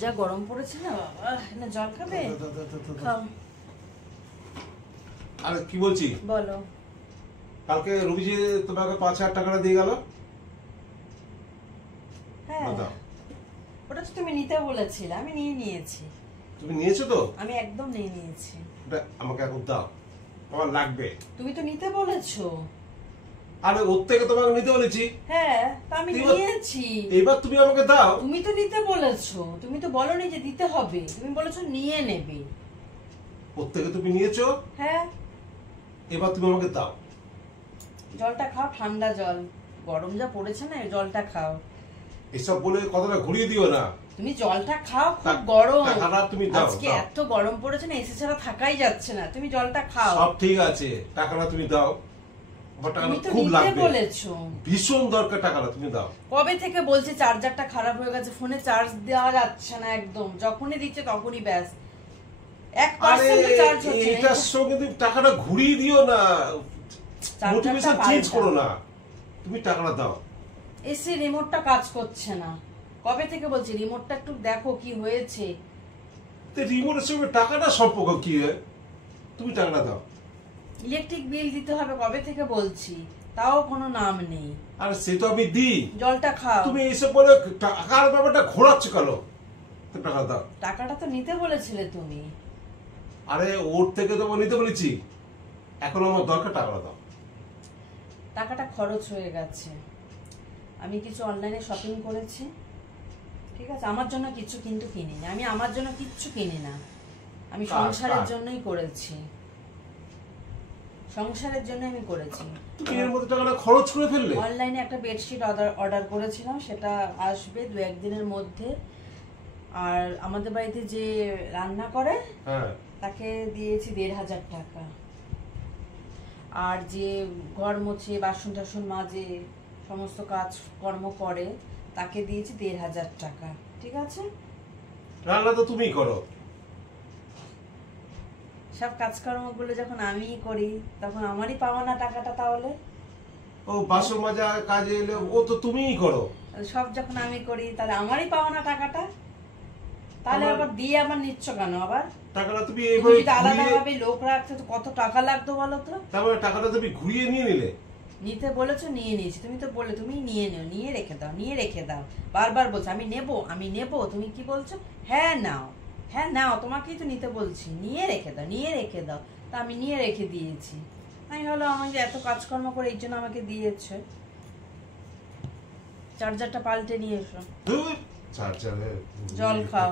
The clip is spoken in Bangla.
যা গরম পড়েছে না বাবা, না জল খাবে? খাও। আরে কি বলছি, বলো। কালকে রবি যে তোমাকে 5,000 টাকাটা দিয়ে গেল, হ্যাঁ, ওটা তো তুমি নিতে বলেছিলে, আমি নিয়ে নিয়েছি। তুমি নিয়েছো তো? আমি একদম নিয়ে নিয়েছি। ওটা আমাকে এখন দাও, আমার লাগবে। তুমি তো নিতে বলেছো। আরে ওর থেকে তোমাকে নিতে বলেছি। হ্যাঁ, তা আমি নিয়েছি। এবার তুমি আমাকে দাও। তুমি তো নিতে বলেছো, তুমি তো বলোনি যে দিতে হবে, তুমি বলেছো নিয়ে নেবে। ওর থেকে তুমি নিয়েছো। হ্যাঁ, এবার তুমি আমাকে দাও। জলটা খাও, ঠান্ডা জল। গরম যা পড়েছে না, জলটা খাও। এসব বলে কথাটা ঘুরিয়ে দিও না। তুমি জলটা খাও, খুব গরম। টাকাটা তুমি দাও। আজকে এত গরম পড়েছে না, এসি ছাড়া থাকাই যাচ্ছে না। তুমি জলটা খাও। সব ঠিক আছে, টাকাটা তুমি দাও। তুমি তো খুব নিতে লাগবে, বলেছো। ভীষণ দরকার, টাকাটা তুমি দাও। কবে থেকে বলছি চার্জারটা খারাপ হয়ে গেছে, ফোনে চার্জ দেওয়া যাচ্ছে না একদম। যখনই দিচ্ছে তখনই ব্যাস 1% চার্জ হচ্ছে না। এটার সঙ্গে তুমি টাকাটা ঘুরিয়ে দিও না, মোটিভেশন চেঞ্জ করো না। তুমি টাকাটা দাও। এসি রিমোটটা কাজ করছে না। কবে থেকে বলছি রিমোটটা একটু দেখো কি হয়েছে। রিমোটের সঙ্গে টাকাটা সম্পর্ক কি? তুমি টাকাটা দাও। ইলেকট্রিক বিল দিতে হবে কবে থেকে বলছি, তাও কোনো নাম নেই। আর সে তো আমি দিই। জলটা খাও। তুমি এইসব বলে টাকার ব্যাপারটা ঘোরাচ্ছ কেন? তুমি টাকা দাও। টাকাটা তো নিতে বলেছিলে তুমি। আরে ওর থেকে তো নিতে বলেছি, এখন আমার দরকার, টাকাটা দাও। টাকাটা খরচ হয়ে গেছে। আমি কিছু অনলাইনে শপিং করেছি, ঠিক আছে? আমার জন্য কিছু কিন্তু কিনি না, আমি আমার জন্য কিচ্ছু কিনি না। আমি সংসারের জন্যই করেছি, সংসারের জন্য আমি করেছি। তুমি এর মধ্যে টাকাটা খরচ করে ফেললে। অনলাইনে একটা বেডশিট অর্ডার করেছিলাম, সেটা আসবে 2-1 দিনের মধ্যে। আর আমাদের বাড়িতে যে রান্না করে তাকে দিয়েছি 1,500 টাকা। আর যে ঘর মোছে, বাসন টাসন মাজে, সমস্ত কাজ কর্ম করে, তাকে দিয়েছি 1,500 টাকা। ঠিক আছে? রান্না তো তুমিই করো। সব কাজকর্মগুলো যখন আমিই করি, তখন আমারই পাওয়া না টাকাটা তাহলে? ও বাসন মাজা কাজে এলে ও তো তুমিই করো। সব যখন আমি করি, তাহলে আমারই পাওয়া না টাকাটা? তাহলে আবার দিয়ে আবার নিচ্ছ কেন? আবার টাকাটা তুমি আলাদাভাবে লোক রাখতে তো কত টাকা লাগতো বলো তো? তারপরে টাকাটা তুমি ঘুরিয়ে নিয়ে নিলে। নিতে বলেছো, নিয়ে নিয়েছি। তুমি তো বলে তুমি নিয়ে নিও, নিয়ে রেখে দাও, নিয়ে রেখে দাও। বারবার বলছো আমি নেব, আমি নেব। তুমি কি বলছো? হ্যাঁ নাও, হ্যাঁ নাও, তোমাকেই তো নিতে বলছি। নিয়ে রেখে দাও, নিয়ে রেখে দাও। তা আমি নিয়ে রেখে দিয়েছি। আমি হলো আমাকে এত কাজকর্ম করে এই জন্য আমাকে দিয়েছে। চার্জারটা পাল্টে নিয়ে এসো। চার্জারে জল খাও।